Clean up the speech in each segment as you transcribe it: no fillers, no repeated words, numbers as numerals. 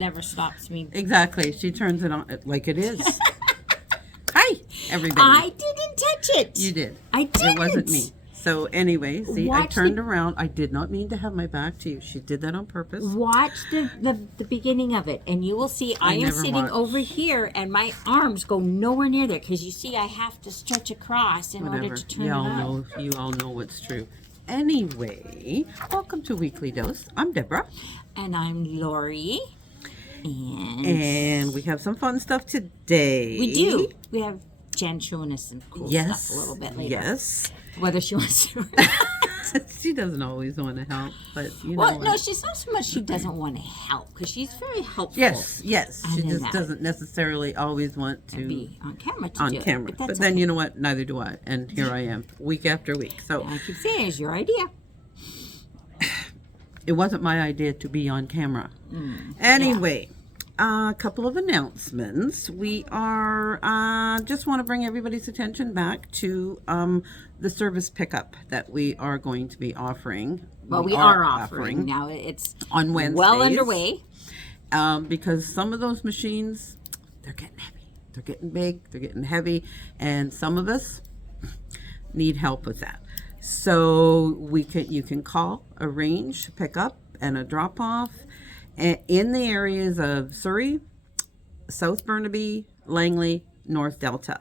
Never stops me. Exactly. She turns it on like it is. Hi, everybody. I didn't touch it. You did. I didn't. It wasn't me. So anyway, see, I Watch turned around. I did not mean to have my back to you. She did that on purpose. Watch the beginning of it, and you will see I am never sitting watched. over here, and my arms go nowhere near there because you see I have to stretch across in order to turn it on. You all know what's true. Anyway, welcome to Weekly Dose. I'm Deborah. And I'm Lori. And we have some fun stuff today. We do. We have Jen showing us some cool stuff a little bit later. Yes. Whether she wants to or not. She doesn't always want to help, but you know. Well, no, she's not so much she doesn't want to help because she's very helpful. Yes. I She know just that. doesn't necessarily always want to Be on camera to do it. But that's then okay. you know what? Neither do I. And here I am, week after week. So I keep saying it's your idea. it wasn't my idea to be on camera. Anyway. A couple of announcements. We are just want to bring everybody's attention back to the service pickup that we are going to be offering. Well, we are offering now. It's on Wednesdays. Well underway. Because some of those machines, they're getting heavy. They're getting big. They're getting heavy. And some of us need help with that. So you can call, arrange, pick up, and a drop off in the areas of Surrey, South Burnaby, Langley, North Delta.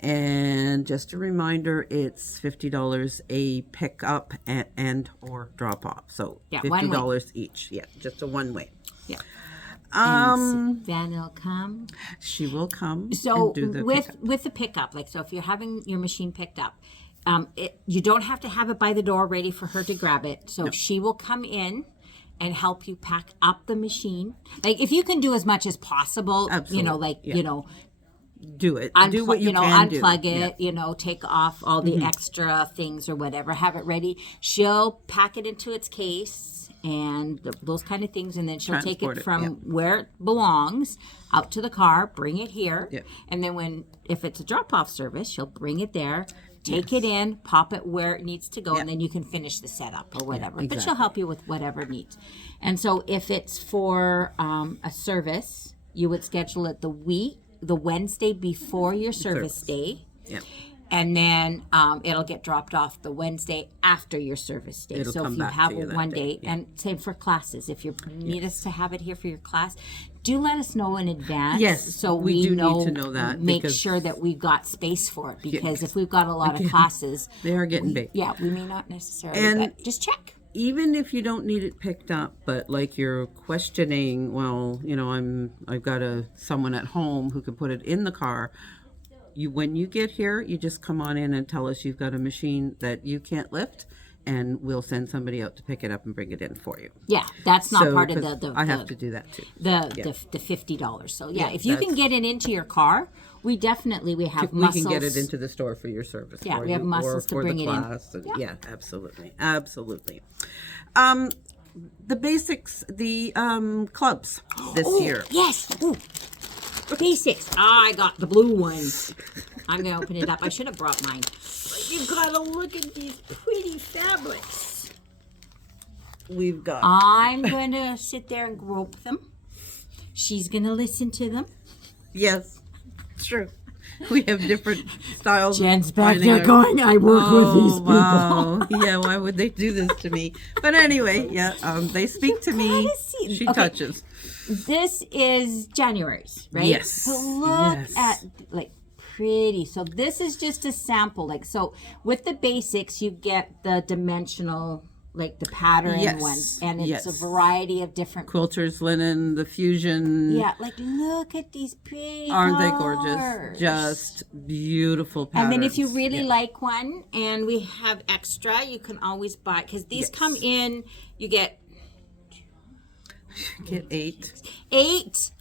And just a reminder, it's $50 a pickup and or drop off. So $50 each. Yeah, just a one way. Yeah. And Savannah will come. She will come. So and do the with the pickup, like so, if you're having your machine picked up, you don't have to have it by the door ready for her to grab it. So she will come in and help you pack up the machine. Like if you can do as much as possible, Absolutely. Do it. Do what unplug it, take off all the extra things or whatever, have it ready. She'll pack it into its case and those kind of things, and then she'll take it from where it belongs out to the car, bring it here, and then if it's a drop-off service, she'll bring it there, take it in, pop it where it needs to go, and then you can finish the setup or whatever. But she'll help you with whatever needs. And so if it's for a service, you would schedule it the Wednesday before your service day. Yeah. And then it'll get dropped off the Wednesday after your service day. So if you have one day, and same for classes, if you need us to have it here for your class, do let us know in advance. Yes, so we do need to know that. Make sure that we've got space for it, because if we've got a lot of classes, they are getting big. Yeah, we may not necessarily, but just check. Even if you don't need it picked up, but like you're questioning, well, I've got someone at home who can put it in the car. When you get here, you just come on in and tell us you've got a machine that you can't lift, and we'll send somebody out to pick it up and bring it in for you. Yeah, that's not part of the I have to do that too. The $50. So if you can get it into your car, we have muscles. We can get it into the store for your service. Yeah, we have muscles to bring it in. Yeah, absolutely. The basics, the clubs this year. Yes. Ooh. Basics. I got the blue one. I'm going to open it up. I should have brought mine. But you got to look at these pretty fabrics. We've got. I'm going to sit there and grope them. She's going to listen to them. Yes, true. We have different styles. Jen's back there going, I work with these people. Wow. Yeah, why would they do this to me? But anyway, they speak to me. She touches. This is January's, right? Yes. So look at, pretty. So this is just a sample. So with the basics, you get the dimensional, the pattern ones. And it's a variety of different. Quilters, linen, the fusion. Yeah, look at these pretty Aren't they colors. gorgeous? Just beautiful patterns. And then if you really like one, and we have extra, you can always buy, because these come in, you get 8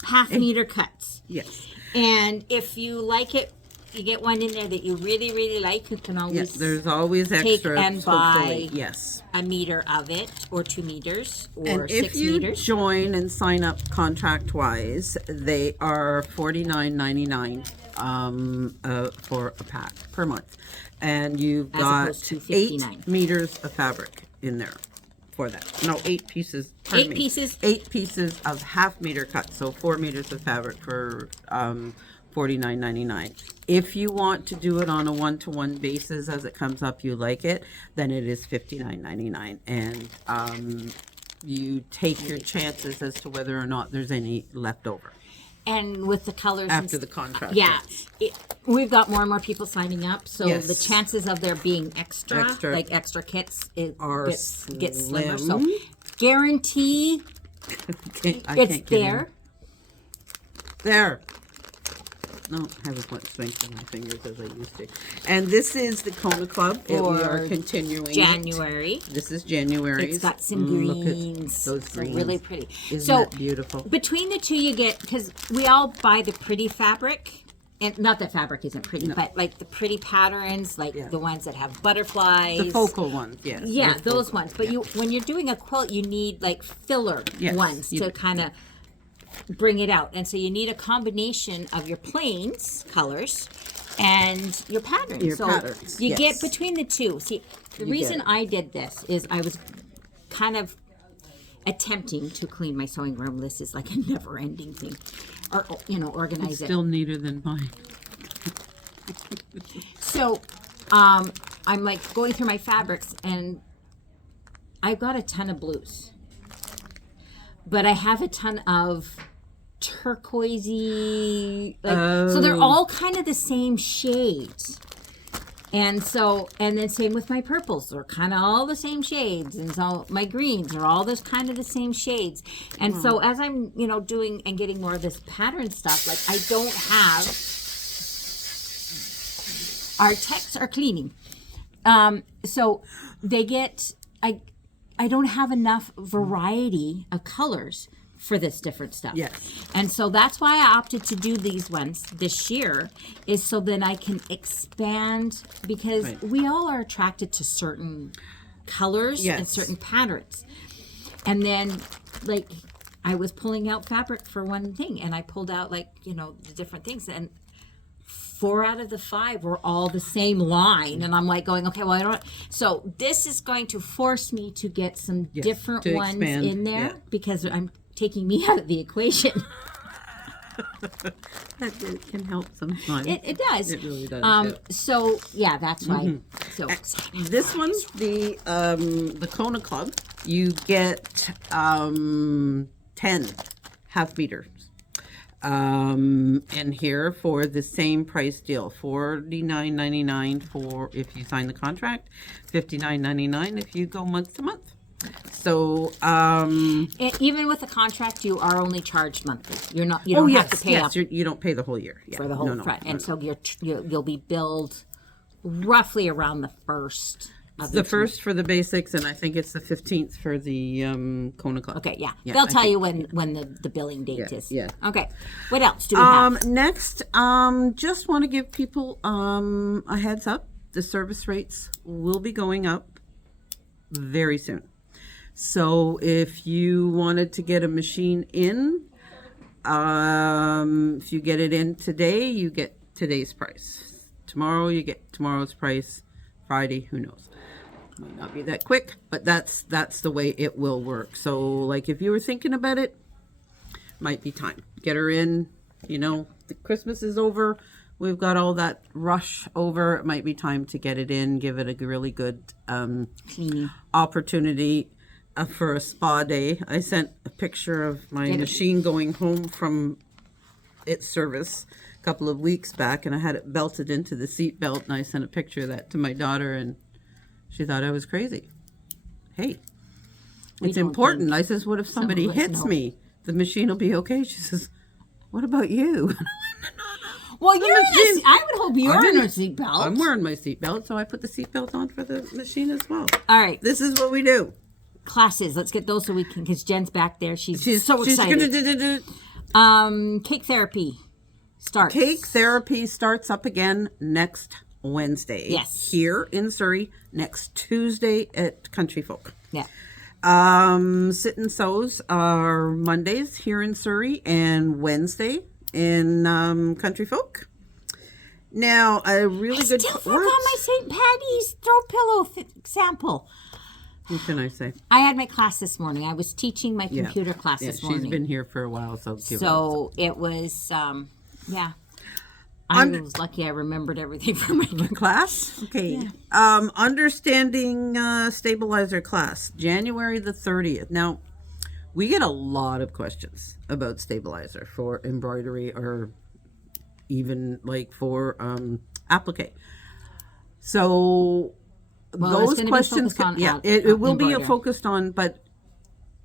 half-meter cuts. Yes. And if you like it, you get one in there that you really, really like, you can always there's always extras. take and buy a meter of it, or 2 meters, or and 6 if you meters. join and sign up contract-wise, they are $49.99 for a pack per month. And you've got 8 meters of fabric in there. for that. No, 8 pieces. 8 pieces. 8 pieces of half-meter cut, so 4 meters of fabric for $49.99. If you want to do it on a one-to-one basis as it comes up, you like it, then it is $59.99. And you take your chances as to whether or not there's any left over. And with the colors After the contract. yeah, we've got more and more people signing up, so Yes. the chances of there being extra like extra kits, gets slimmer. So guarantee it's there. There. No, I haven't put strength in my fingers as I used to. And this is the Kona Club. We are continuing. January. This is January. It's got some greens. Those greens. It's really pretty. Isn't that beautiful? Between the two, you get, because we all buy the pretty fabric. And not that fabric isn't pretty, but like the pretty patterns, like the ones that have butterflies. The focal ones, yes. Yeah, those ones. But when you're doing a quilt, you need like filler ones to kind of bring it out. And so you need a combination of your plains colors and your patterns. You get between the two. See, the reason I did this is I was kind of attempting to clean my sewing room. This is like a never-ending thing. Or, organize it. Still neater than mine. So, I'm like going through my fabrics, and I've got a ton of blues, but I have a ton of turquoisey. So they're all kind of the same shades. And then same with my purples. They're kind of all the same shades. And so my greens are all this kind of the same shades. And so as I'm, doing and getting more of this pattern stuff, like I don't have, our techs are cleaning. So they get, I don't have enough variety of colors for this different stuff. Yes. And so that's why I opted to do these ones this year, is so then I can expand, because we all are attracted to certain colors and certain patterns. And then like I was pulling out fabric for one thing, and I pulled out the different things, and 4 out of the 5 were all the same line, and I'm like going, okay, well, I don't. So this is going to force me to get some different ones in there, because I'm taking me out of the equation. That can help sometimes. It does. It really does. So yeah, that's why. So this one's the Kona Club. You get 10 half meters in here for the same price deal. $49.99 for if you sign the contract, $59.99 if you go month to month. So even with the contract, you are only charged monthly. You don't have to pay up. You don't pay the whole year for the whole front, and so you'll be billed roughly around the first. The first for the basics, and I think it's the 15th for the Kona Club. Okay, they'll tell you when the billing date is. Yeah. Okay. What else do we have? Next, just want to give people a heads up. The service rates will be going up very soon. So if you wanted to get a machine in, if you get it in today, you get today's price. Tomorrow, you get tomorrow's price. Friday, who knows? Might not be that quick, but that's the way it will work. So like if you were thinking about it, might be time. Get her in, the Christmas is over. We've got all that rush over. It might be time to get it in, give it a really good opportunity for a spa day. I sent a picture of my machine going home from its service a couple of weeks back, and I had it belted into the seat belt, and I sent a picture of that to my daughter, and she thought I was crazy. Hey, it's important. I says, what if somebody hits me? The machine will be okay. She says, what about you? Well, I would hope you're in a seatbelt. I'm wearing my seatbelt, so I put the seatbelt on for the machine as well. All right. This is what we do. Classes. Let's get those so we can, because Jen's back there. She's so excited. Cake therapy starts. Cake therapy starts up again next Wednesday. Yes. Here in Surrey, next Tuesday at Country Folk. Yeah. Sit and sews are Mondays here in Surrey and Wednesday in Country Folk. Now, a really good... I still forgot my St. Patty's throw pillow sample. What can I say? I had my class this morning. I was teaching my computer class this morning. She's been here for a while, so it was, I was lucky I remembered everything from my class. Okay. Yeah. Understanding stabilizer class, January the 30th. Now, we get a lot of questions about stabilizer for embroidery or even like for applique. So those questions, it will be focused on, but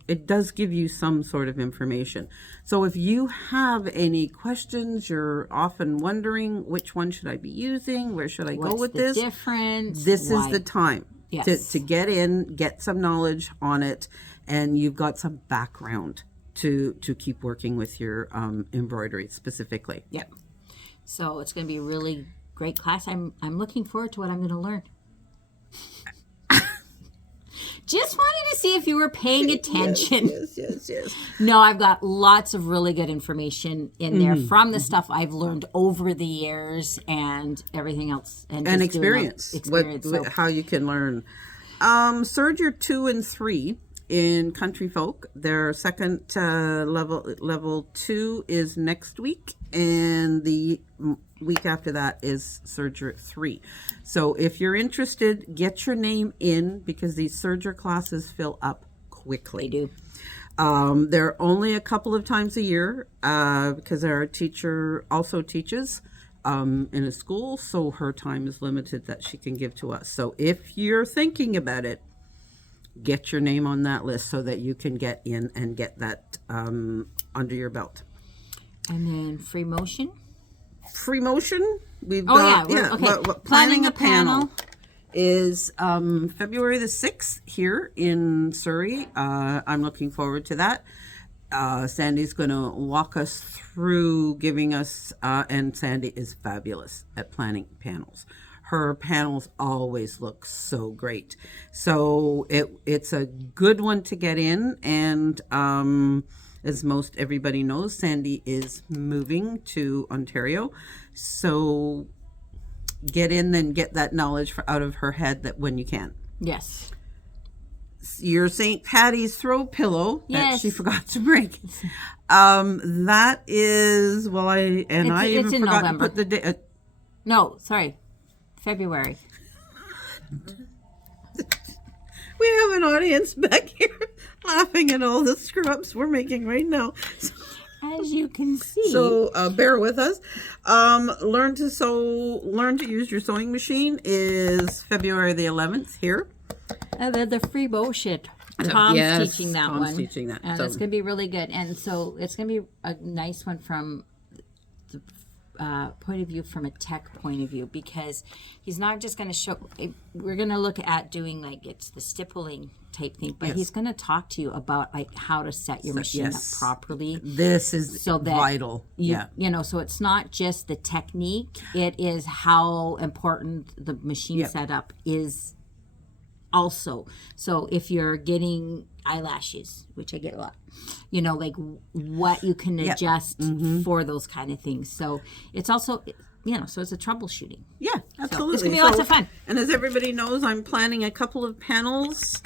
it does give you some sort of information. So if you have any questions, you're often wondering which one should I be using, where should I go with this? What's the difference? This is the time to get in, get some knowledge on it, and you've got some background to keep working with your embroidery specifically. Yep. So it's going to be a really great class. I'm looking forward to what I'm going to learn. Just wanted to see if you were paying attention. Yes. No, I've got lots of really good information in there from the stuff I've learned over the years and everything else. And experience. How you can learn. Serger 2 and 3 in Country Folk. Their second level 2 is next week, and the week after that is Serger 3. So if you're interested, get your name in because these Serger classes fill up quickly. They do. They're only a couple of times a year because our teacher also teaches in a school, so her time is limited that she can give to us. So if you're thinking about it, get your name on that list so that you can get in and get that under your belt. And then free motion. Free motion. We've got planning a panel is February the 6th here in Surrey. I'm looking forward to that. Sandy's going to walk us through giving us, and Sandy is fabulous at planning panels. Her panels always look so great. So it's a good one to get in. And as most everybody knows, Sandy is moving to Ontario. So get in and get that knowledge out of her head that when you can. Yes. Your St. Patty's throw pillow that she forgot to bring. That is, I even forgot to put the day. No, sorry. February. We have an audience back here laughing at all the screw-ups we're making right now. As you can see. So bear with us. Learn to use your sewing machine is February the 11th here. The free bullshit. Tom's teaching that one. Tom's teaching that. And it's going to be really good. And so it's going to be a nice one from the point of view, from a tech point of view, because he's not just going to show, we're going to look at doing like it's the stippling type thing, but he's going to talk to you about like how to set your machine up properly. This is vital. So it's not just the technique, it is how important the machine setup is also. So if you're getting eyelashes, which I get a lot, like what you can adjust for those kind of things. So it's also, so it's a troubleshooting. Yeah, absolutely. So it's going to be lots of fun. And as everybody knows, I'm planning a couple of panels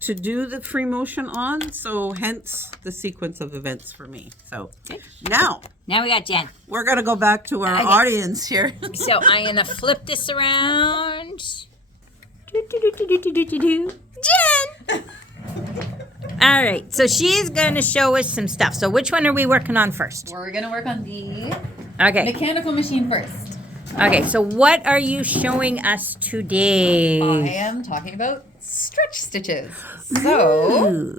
to do the free motion on. So hence the sequence of events for me. So now we got Jen. We're going to go back to our audience here. So I'm going to flip this around. Jen! All right, so she's going to show us some stuff. So which one are we working on first? We're going to work on the mechanical machine first. Okay, so what are you showing us today? I am talking about stretch stitches. So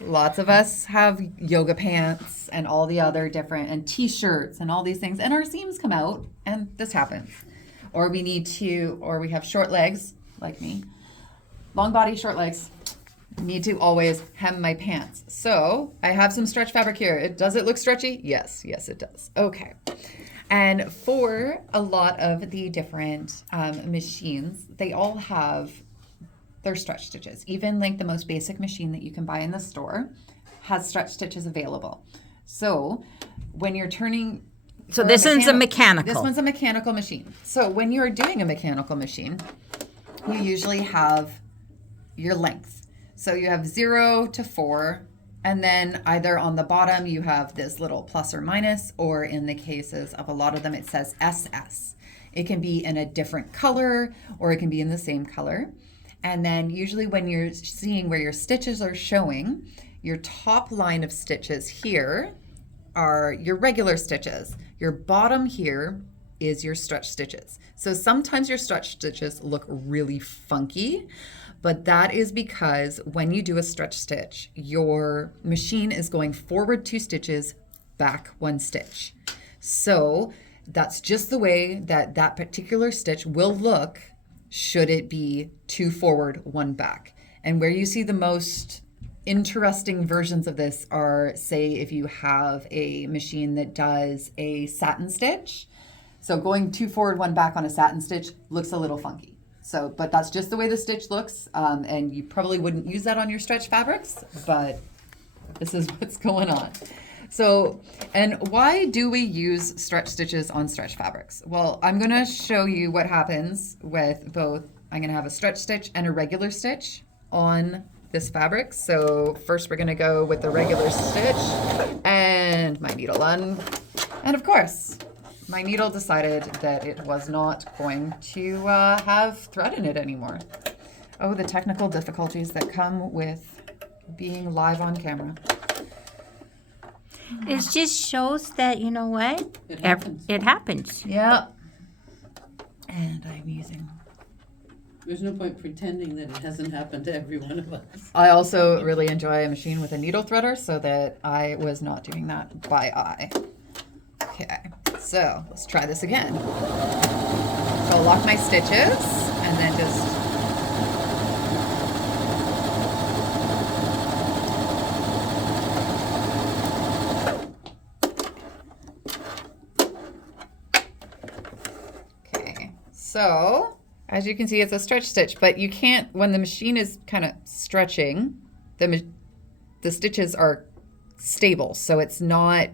lots of us have yoga pants and all the other different, and t-shirts and all these things, and our seams come out and this happens. Or we have short legs, like me. Long body, short legs. Need to always hem my pants. So I have some stretch fabric here. Does it look stretchy? Yes, it does. Okay. And for a lot of the different machines, they all have their stretch stitches. Even like the most basic machine that you can buy in the store has stretch stitches available. So when you're turning... So this one's a mechanical. This one's a mechanical machine. So when you're doing a mechanical machine, you usually have your length. So you have 0 to 4, and then either on the bottom you have this little plus or minus, or in the cases of a lot of them it says SS. It can be in a different color, or it can be in the same color. And then usually when you're seeing where your stitches are showing, your top line of stitches here are your regular stitches. Your bottom here is your stretch stitches. So sometimes your stretch stitches look really funky, but that is because when you do a stretch stitch, your machine is going forward 2 stitches, back 1 stitch. So that's just the way that that particular stitch will look should it be 2 forward, 1 back. And where you see the most interesting versions of this are, say, if you have a machine that does a satin stitch. So going 2 forward, 1 back on a satin stitch looks a little funky. So, but that's just the way the stitch looks. And you probably wouldn't use that on your stretch fabrics, but this is what's going on. So, and why do we use stretch stitches on stretch fabrics? Well, I'm going to show you what happens with both. I'm going to have a stretch stitch and a regular stitch on this fabric. So first we're going to go with the regular stitch and my needle on. And of course, my needle decided that it was not going to have thread in it anymore. Oh, the technical difficulties that come with being live on camera. It just shows that, you know what? It happens. It happens. Yeah. And I'm using... There's no point pretending that it hasn't happened to every one of us. I also really enjoy a machine with a needle threader, so that I was not doing that by eye. Okay, so let's try this again. So I'll lock my stitches and then just... Okay, so as you can see, it's a stretch stitch, but you can't, when the machine is kind of stretching, the stitches are stable, so it's not,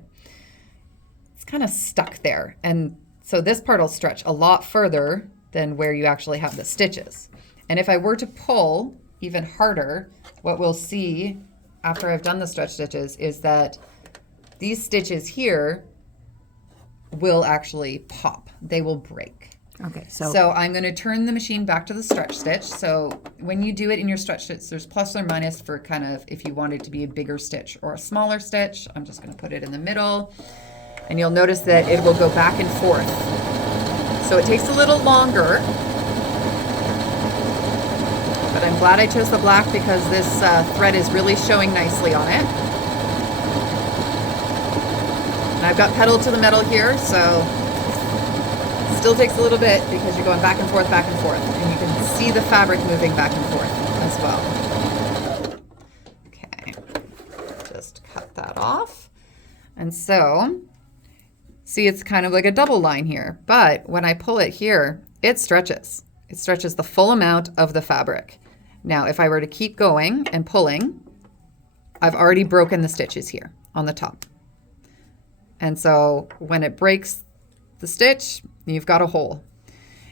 it's kind of stuck there. And so this part will stretch a lot further than where you actually have the stitches. And if I were to pull even harder, what we'll see after I've done the stretch stitches is that these stitches here will actually pop. They will break. Okay, So I'm going to turn the machine back to the stretch stitch. So when you do it in your stretch stitch, there's plus or minus for kind of if you want it to be a bigger stitch or a smaller stitch. I'm just going to put it in the middle. And you'll notice that it will go back and forth. So it takes a little longer. But I'm glad I chose the black because this thread is really showing nicely on it. And I've got pedal to the metal here, so... Still takes a little bit because you're going back and forth, and you can see the fabric moving back and forth as well. Okay, just cut that off. And so, see, it's kind of like a double line here, but when I pull it here, it stretches. It stretches the full amount of the fabric. Now, if I were to keep going and pulling, I've already broken the stitches here on the top. And so when it breaks the stitch, you've got a hole.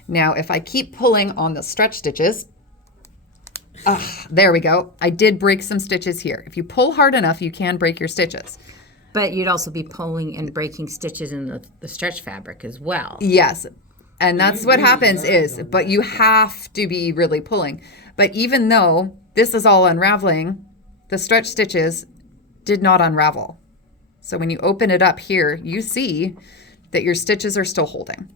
Now, if I keep pulling on the stretch stitches, there we go. I did break some stitches here. If you pull hard enough, you can break your stitches. but you'd also be pulling and breaking stitches in the stretch fabric as well. Yes. And that's what happens is, but you have to be really pulling. But even though this is all unraveling, the stretch stitches did not unravel. So when you open it up here, you see that your stitches are still holding,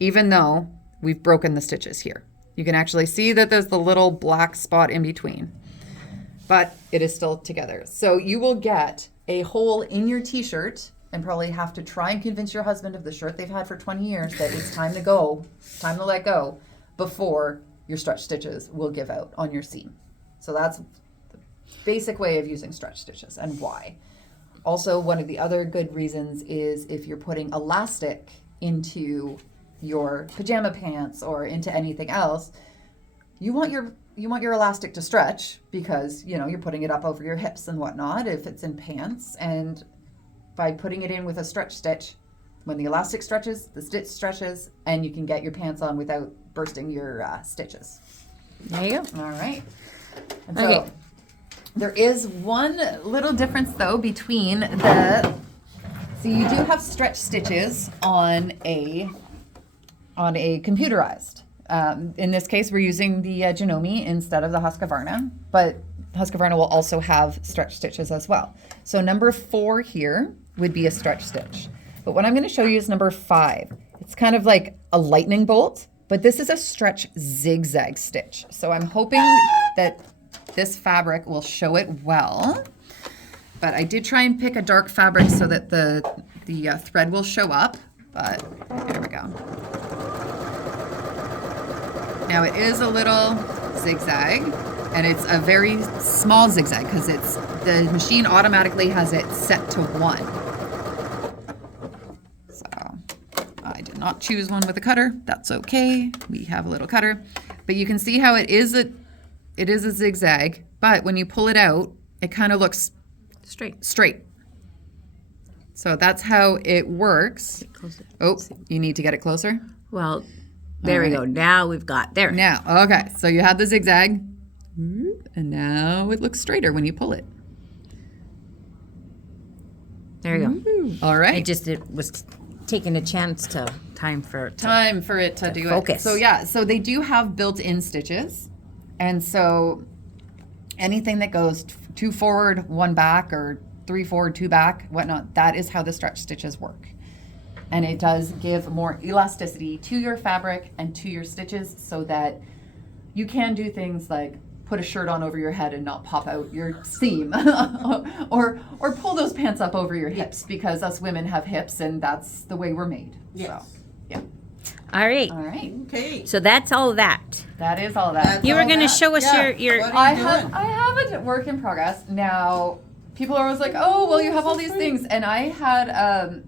even though we've broken the stitches here. You can actually see that there's the little black spot in between, but it is still together. So you will get a hole in your t-shirt and probably have to try and convince your husband of the shirt they've had for 20 years that it's time to go, time to let go, before your stretch stitches will give out on your seam. So that's the basic way of using stretch stitches and why. Also, one of the other good reasons is if you're putting elastic into your pajama pants or into anything else, you want your elastic to stretch because, you know, you're putting it up over your hips and whatnot if it's in pants. And by putting it in with a stretch stitch, when the elastic stretches, the stitch stretches, and you can get your pants on without bursting your stitches. There you go. All right. And so Okay. there is one little difference though between so you do have stretch stitches on a computerized. In this case, we're using the Janome instead of the Husqvarna, but Husqvarna will also have stretch stitches as well. So number 4 here would be a stretch stitch. But what I'm going to show you is number 5. It's kind of like a lightning bolt, but this is a stretch zigzag stitch. So I'm hoping that this fabric will show it well. But I did try and pick a dark fabric so that the thread will show up. But here we go. Now it is a little zigzag, and it's a very small zigzag because the machine automatically has it set to 1. So I did not choose one with a cutter. That's okay. We have a little cutter, but you can see how it is a zigzag. But when you pull it out, it kind of looks straight. So that's how it works. Oh, you need to get it closer. Well, there we go. Now we've got there. Now, okay. So you have the zigzag, and now it looks straighter when you pull it. There you go. All right. It was taking a chance time for it to do focus. it. So they do have built-in stitches, and so anything that goes 2 forward, 1 back, or 3 forward, 2 back, whatnot, that is how the stretch stitches work. And it does give more elasticity to your fabric and to your stitches so that you can do things like put a shirt on over your head and not pop out your seam or pull those pants up over your hips, because us women have hips and that's the way we're made. Yes. So, yeah. All right. All right. Okay. So that's all that. That is all that. You were going to show us Yeah. your What are you doing? I have a work in progress. Now, people are always like, oh, well, you have all these things. And I had,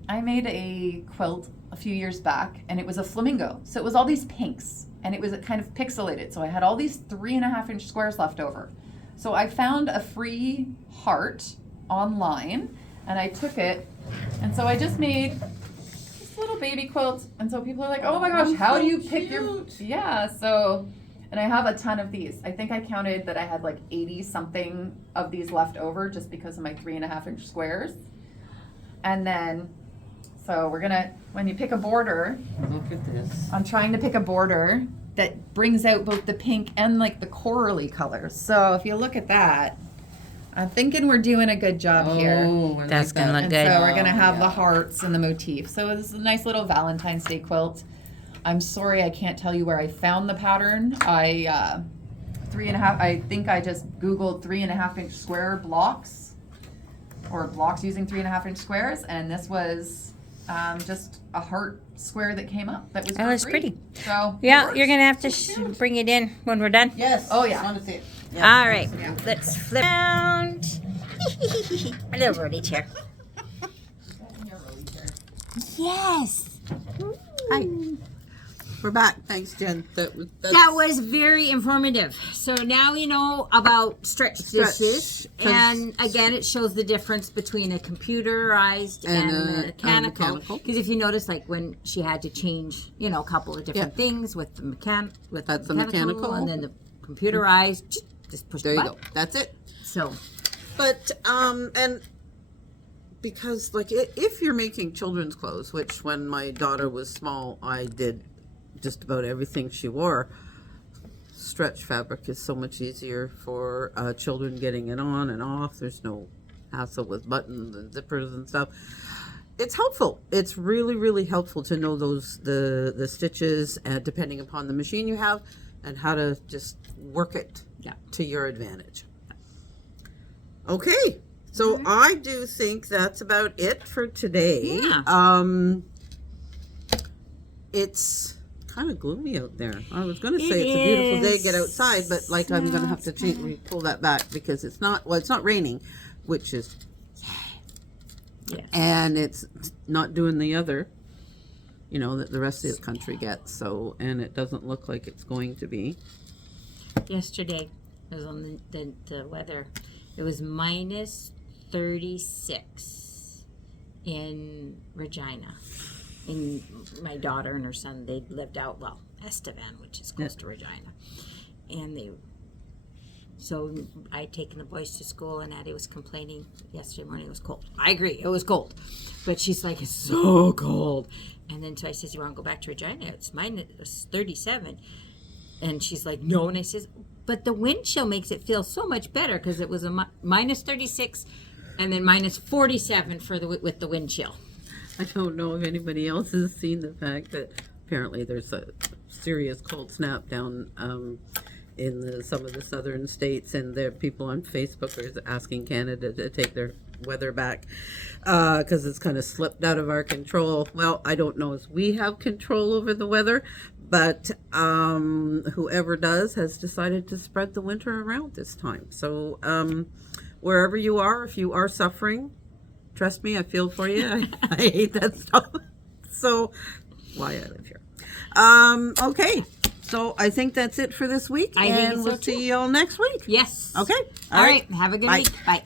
I made a quilt a few years back, and it was a flamingo. So it was all these pinks, and it was kind of pixelated. So I had all these 3.5-inch squares left over. So I found a free heart online, and I took it, and so I just made this little baby quilt. And so people are like, oh my gosh, how do you pick your... Yeah, so... And I have a ton of these. I think I counted that I had like 80 something of these left over just because of my 3.5-inch squares. And then, so we're gonna, when you pick a border, Look at this. I'm trying to pick a border that brings out both the pink and like the corally colors. So if you look at that, I'm thinking we're doing a good job here. Oh, That's gonna look And good. so we're gonna have the hearts and the motif. So this is a nice little Valentine's Day quilt. I'm sorry I can't tell you where I found the pattern. I think I just Googled 3.5-inch square blocks, or blocks using 3.5-inch squares, and this was just a heart square that came up. That was Oh, for it's free. pretty. So Yeah, you're going to have to bring it in when we're done. Yes. Oh, yeah. I want to see it. Yeah. All right. Let's flip around. A little birdie chair. Yes. Hi. We're back. Thanks, Jen. That's That was very informative. So now we know about stretch stitches. 'cause- And again, it shows the difference between a computerized and a mechanical. mechanical. Because if you notice, like when she had to change, a couple of different things with the That's the mechanical. and then the computerized, just push there the you go. button. That's it. So But and because like if you're making children's clothes, which when my daughter was small, I did just about everything she wore. Stretch fabric is so much easier for children getting it on and off. There's no hassle with buttons and zippers and stuff. It's helpful. It's really, really helpful to know the stitches, depending upon the machine you have, and how to just work it to your advantage. Okay, so I do think that's about it for today. Yeah. It's kind of gloomy out there. I was going to say it's a beautiful day, get outside, but like I'm going to have to pull that back because it's not raining, which is, yes. and it's not doing the other, that the rest of the country gets. So, and it doesn't look like it's going to be. Yesterday, it was on the weather. It was minus 36 in Regina. And my daughter and her son, they lived out, Estevan, which is close to Regina. And So I had taken the boys to school, and Addie was complaining yesterday morning it was cold. I agree, it was cold. But she's like, it's so cold. And then so I says, you want to go back to Regina? It's minus 37. And she's like, no. And I says, but the wind chill makes it feel so much better because it was a minus 36 and then minus 47 with the wind chill. I don't know if anybody else has seen the fact that apparently there's a serious cold snap down in some of the southern states, and there people on Facebook are asking Canada to take their weather back because it's kind of slipped out of our control. Well, I don't know if we have control over the weather, but whoever does has decided to spread the winter around this time. So wherever you are, if you are suffering, trust me, I feel for you. I hate that stuff. So why I live here. Okay. So I think that's it for this week. I think and so we'll too. see you all next week. Yes. Okay. All right. Have a good week. Bye.